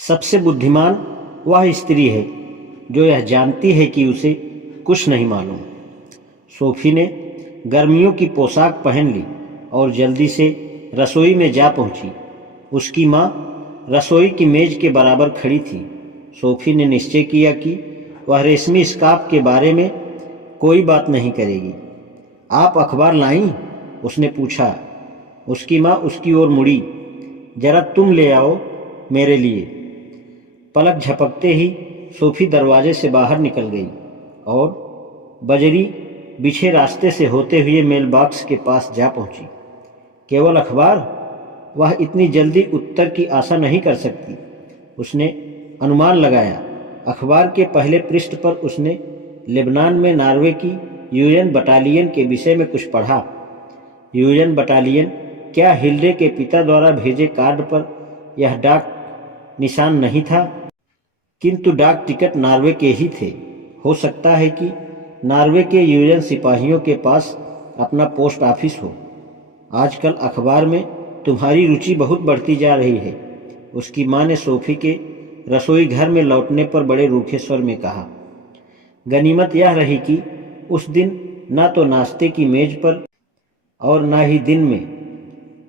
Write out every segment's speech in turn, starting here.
सबसे बुद्धिमान वह स्त्री है जो यह जानती है कि उसे कुछ नहीं मालूम। सोफी ने गर्मियों की पोशाक पहन ली और जल्दी से रसोई में जा पहुंची। उसकी माँ रसोई की मेज के बराबर खड़ी थी। सोफी ने निश्चय किया कि वह रेशमी स्कार्फ के बारे में कोई बात नहीं करेगी। आप अखबार लाईं? उसने पूछा। उसकी माँ उसकी ओर मुड़ी। जरा तुम ले आओ मेरे लिए। पलक झपकते ही सोफी दरवाजे से बाहर निकल गई और बजरी बिछे रास्ते से होते हुए मेल बॉक्स के पास जा पहुंची। केवल अखबार? वह इतनी जल्दी उत्तर की आशा नहीं कर सकती। उसने अनुमान लगाया। अखबार के पहले पृष्ठ पर उसने लेबनान में नॉर्वे की यूएन बटालियन के विषय में कुछ पढ़ा। UN battalion? क्या हिल्डे के पिता द्वारा भेजे कार्ड पर यह डाक निशान नहीं था? किंतु डाक टिकट नॉर्वे के ही थे। हो सकता है कि नॉर्वे के यूएन सिपाहियों के पास अपना पोस्ट ऑफिस हो। आजकल अखबार में तुम्हारी रुचि बहुत बढ़ती जा रही है, उसकी माँ ने सोफी के रसोई घर में लौटने पर बड़े रूखे स्वर में कहा। गनीमत यह रही कि उस दिन ना तो नाश्ते की मेज पर और ना ही दिन में।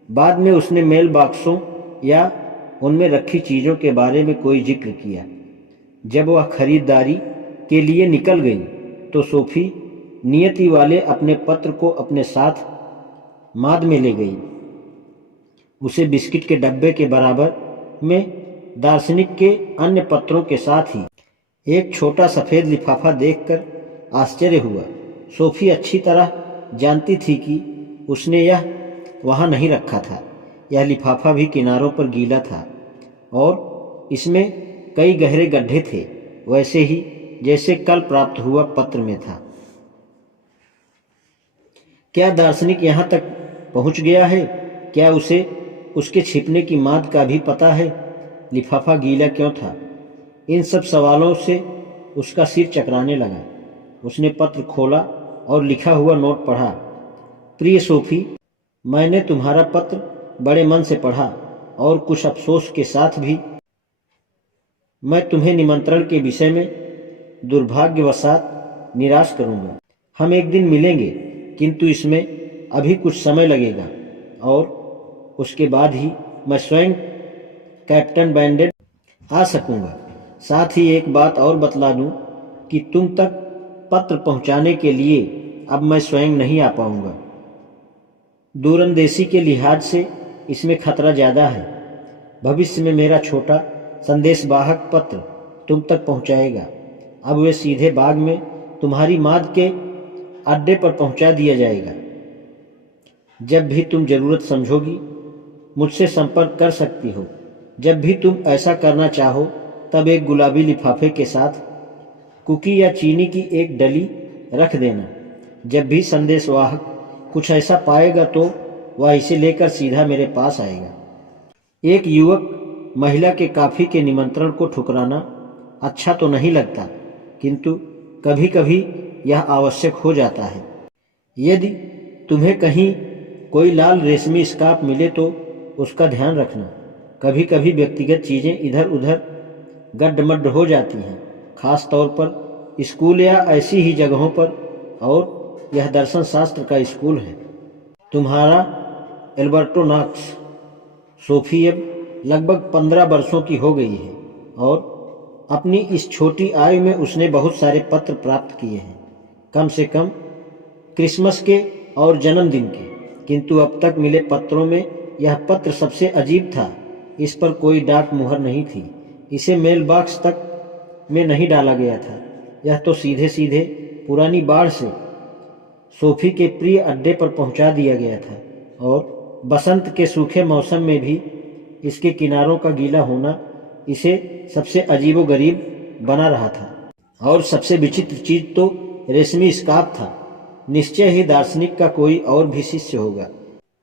बाद में उसने मेल बॉक्सों या उनमें रखी चीज़ों के बारे में कोई जिक्र किया। जब वह खरीदारी के लिए निकल गई तो सोफी नियति वाले अपने पत्र को अपने साथ माद में ले गई। उसे बिस्किट के डब्बे के बराबर में दार्शनिक के अन्य पत्रों के साथ ही एक छोटा सफ़ेद लिफाफा देखकर आश्चर्य हुआ। सोफी अच्छी तरह जानती थी कि उसने यह वहाँ नहीं रखा था। यह लिफाफा भी किनारों पर गीला था और इसमें कई गहरे गड्ढे थे, वैसे ही जैसे कल प्राप्त हुआ पत्र में था। क्या दार्शनिक यहाँ तक पहुँच गया है? क्या उसे उसके छिपने की माद का भी पता है? लिफाफा गीला क्यों था? इन सब सवालों से उसका सिर चकराने लगा। उसने पत्र खोला और लिखा हुआ नोट पढ़ा। प्रिय सोफी, मैंने तुम्हारा पत्र बड़े मन से पढ़ा और कुछ अफसोस के साथ भी। मैं तुम्हें निमंत्रण के विषय में दुर्भाग्यवशात निराश करूंगा। हम एक दिन मिलेंगे, किंतु इसमें अभी कुछ समय लगेगा और उसके बाद ही मैं स्वयं कैप्टन बैंडेड आ सकूंगा। साथ ही एक बात और बतला दूं कि तुम तक पत्र पहुंचाने के लिए अब मैं स्वयं नहीं आ पाऊंगा। दूरंदेशी के लिहाज से इसमें खतरा ज़्यादा है। भविष्य में मेरा छोटा संदेशवाहक पत्र तुम तक पहुंचाएगा। अब वे सीधे बाग में तुम्हारी माद के अड्डे पर पहुंचा दिया जाएगा। जब भी तुम ज़रूरत समझोगी मुझसे संपर्क कर सकती हो। जब भी तुम ऐसा करना चाहो तब एक गुलाबी लिफाफे के साथ कुकी या चीनी की एक डली रख देना। जब भी संदेशवाहक कुछ ऐसा पाएगा तो वह इसे लेकर सीधा मेरे पास आएगा। एक युवक महिला के काफ़ी के निमंत्रण को ठुकराना अच्छा तो नहीं लगता, किंतु कभी कभी यह आवश्यक हो जाता है। यदि तुम्हें कहीं कोई लाल रेशमी स्कार्फ मिले तो उसका ध्यान रखना। कभी कभी व्यक्तिगत चीज़ें इधर उधर गड्ढमड्ढ हो जाती हैं, खास तौर पर स्कूल या ऐसी ही जगहों पर, और यह दर्शन शास्त्र का स्कूल है। तुम्हारा एल्बर्टो नॉक्स। सोफी अब लगभग 15 वर्षों की हो गई है और अपनी इस छोटी आयु में उसने बहुत सारे पत्र प्राप्त किए हैं, कम से कम क्रिसमस के और जन्मदिन के। किंतु अब तक मिले पत्रों में यह पत्र सबसे अजीब था। इस पर कोई डाक मुहर नहीं थी। इसे मेल बॉक्स तक में नहीं डाला गया था। यह तो सीधे सीधे पुरानी बाढ़ से सोफी के प्रिय अड्डे पर पहुंचा दिया गया था और बसंत के सूखे मौसम में भी इसके किनारों का गीला होना इसे सबसे अजीबोगरीब बना रहा था। और सबसे विचित्र चीज तो रेशमी स्कार्फ था। निश्चय ही दार्शनिक का कोई और भी शिष्य होगा,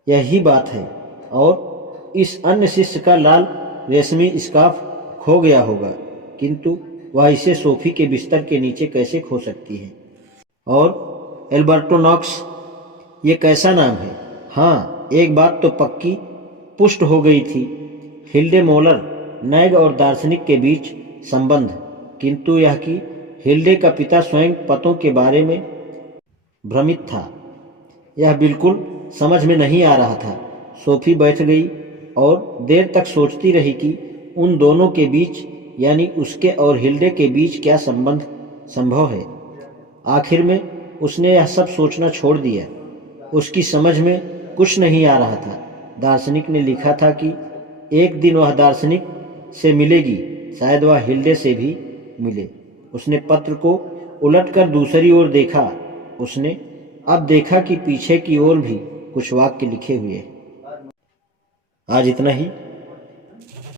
यही बात है। और इस अन्य शिष्य का लाल रेशमी स्कार्फ खो गया होगा, किंतु वह इसे सोफी के बिस्तर के नीचे कैसे खो सकती है? और एल्बर्टो नॉक्स, ये कैसा नाम है? हाँ, एक बात तो पक्की पुष्ट हो गई थी। हिल्डे मोलर नैग और दार्शनिक के बीच संबंध, किंतु यह कि हिल्डे का पिता स्वयं पतों के बारे में भ्रमित था, यह बिल्कुल समझ में नहीं आ रहा था। सोफी बैठ गई और देर तक सोचती रही कि उन दोनों के बीच यानी उसके और हिल्डे के बीच क्या संबंध संभव है। आखिर में उसने यह सब सोचना छोड़ दिया। उसकी समझ में कुछ नहीं आ रहा था। दार्शनिक ने लिखा था कि एक दिन वह दार्शनिक से मिलेगी, शायद वह हिल्डे से भी मिले। उसने पत्र को उलटकर दूसरी ओर देखा। उसने अब देखा कि पीछे की ओर भी कुछ वाक्य लिखे हुए हैं। आज इतना ही।